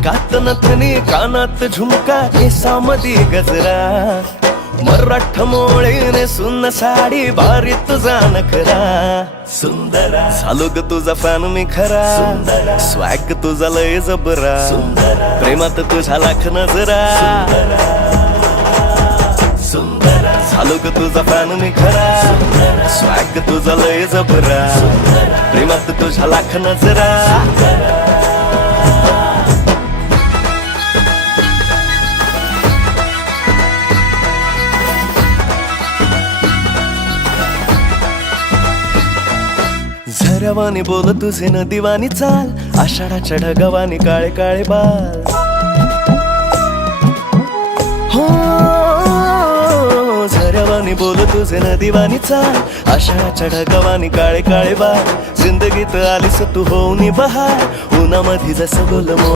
नाकात नथनी कानात झुमका केसामधी गजरा मराठ मोळीने सुन्न साडी भारी तुझा नखरा सुंदरा झालो ग तुझा फॅन मी खरा सुंदरा स्वॅग तुझा लय जबरा सुंदरा प्रेमात तुझा लाख नजरा सुंदरा झालो ग तुझा फॅन मी खरा स्वॅग तुझा लय जबरा प्रेमात तुझा लाख नजरा झऱ्यावानी बोल तुझे नदीवानी चाल आषाढाच्या ढगावानी काळे काळे बाल हो झऱ्यावानी बोल तुझे नदीवानी चाल आषाढाच्या ढगावानी काळे काळे बाल जिंदगीत आलीस तू होऊनी बहार उन्हामध्ये जसं बोल